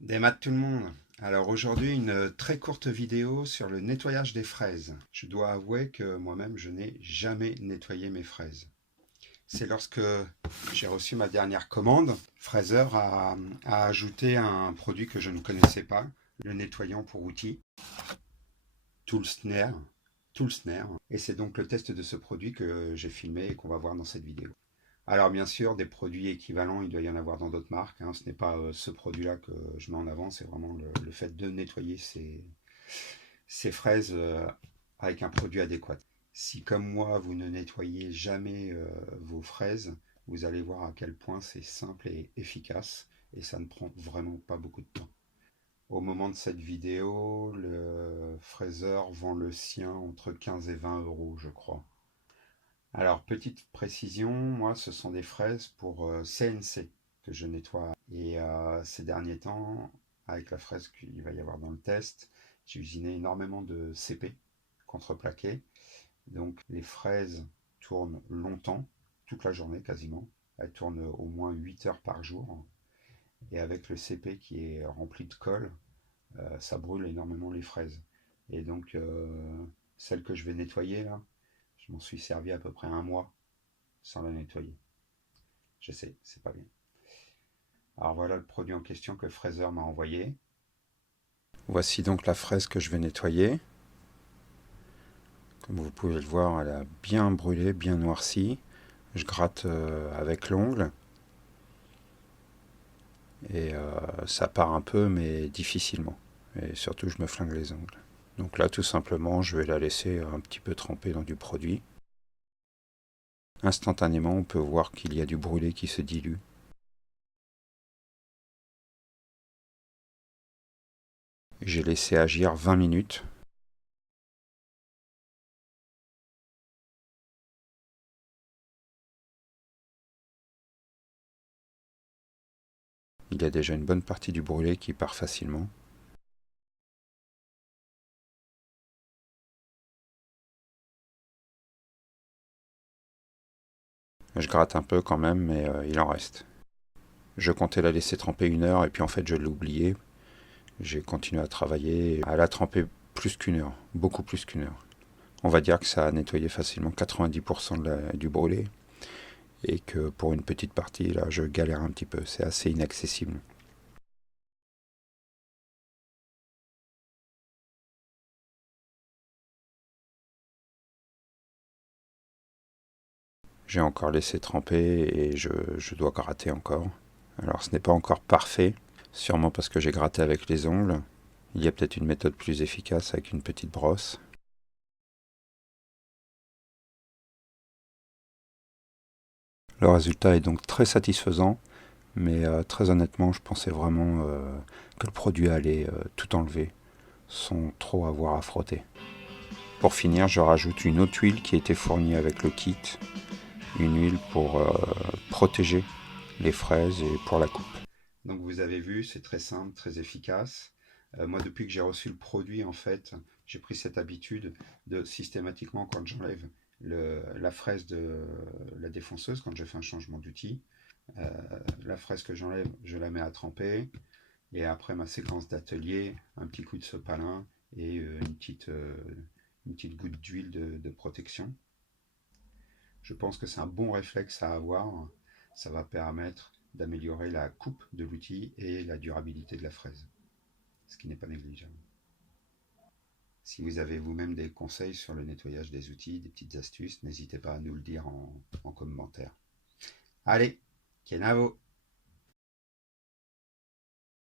Des maths tout le monde. Alors aujourd'hui, une très courte vidéo sur le nettoyage des fraises. Je dois avouer que moi-même, je n'ai jamais nettoyé mes fraises. C'est lorsque j'ai reçu ma dernière commande, Fraser a ajouté un produit que je ne connaissais pas, le nettoyant pour outils, Toolsnare. Toolsnare. Et c'est donc le test de ce produit que j'ai filmé et qu'on va voir dans cette vidéo. Alors bien sûr, des produits équivalents, il doit y en avoir dans d'autres marques, hein. Ce n'est pas ce produit-là que je mets en avant, c'est vraiment le fait de nettoyer ces fraises avec un produit adéquat. Si comme moi, vous ne nettoyez jamais vos fraises, vous allez voir à quel point c'est simple et efficace et ça ne prend vraiment pas beaucoup de temps. Au moment de cette vidéo, le fraiseur vend le sien entre 15 et 20 euros, je crois. Alors, petite précision, moi, ce sont des fraises pour CNC que je nettoie. Et ces derniers temps, avec la fraise qu'il va y avoir dans le test, j'ai usiné énormément de CP contreplaqué. Donc, les fraises tournent longtemps, toute la journée quasiment. Elles tournent au moins 8 heures par jour. Et avec le CP qui est rempli de colle, ça brûle énormément les fraises. Et donc, celle que je vais nettoyer là, je m'en suis servi à peu près un mois sans la nettoyer. Je sais, c'est pas bien. Alors voilà le produit en question que Fraser m'a envoyé. Voici donc la fraise que je vais nettoyer. Comme vous pouvez le voir, elle a bien brûlé, bien noirci. Je gratte avec l'ongle. Et ça part un peu, mais difficilement. Et surtout, je me flingue les ongles. Donc là, tout simplement, je vais la laisser un petit peu tremper dans du produit. Instantanément, on peut voir qu'il y a du brûlé qui se dilue. J'ai laissé agir 20 minutes. Il y a déjà une bonne partie du brûlé qui part facilement. Je gratte un peu quand même, mais il en reste. Je comptais la laisser tremper 1 heure et puis en fait je l'ai oublié. J'ai continué à travailler. Elle a trempé plus qu'1 heure, beaucoup plus qu'1 heure. On va dire que ça a nettoyé facilement 90% du brûlé et que pour une petite partie, là, je galère un petit peu. C'est assez inaccessible. J'ai encore laissé tremper et je dois gratter encore. Alors ce n'est pas encore parfait, sûrement parce que j'ai gratté avec les ongles. Il y a peut-être une méthode plus efficace avec une petite brosse. Le résultat est donc très satisfaisant, mais très honnêtement, je pensais vraiment que le produit allait tout enlever sans trop avoir à frotter. Pour finir, je rajoute une autre huile qui a été fournie avec le kit, une huile pour protéger les fraises et pour la coupe. Donc vous avez vu, c'est très simple, très efficace. Moi, depuis que j'ai reçu le produit, en fait, j'ai pris cette habitude de systématiquement, quand j'enlève la fraise de la défonceuse, quand je fais un changement d'outil, euh, la fraise que j'enlève, je la mets à tremper. Et après ma séquence d'atelier, un petit coup de sopalin et une petite goutte d'huile de protection. Je pense que c'est un bon réflexe à avoir. Ça va permettre d'améliorer la coupe de l'outil et la durabilité de la fraise, ce qui n'est pas négligeable. Si vous avez vous-même des conseils sur le nettoyage des outils, des petites astuces, n'hésitez pas à nous le dire en commentaire. Allez, kenavo!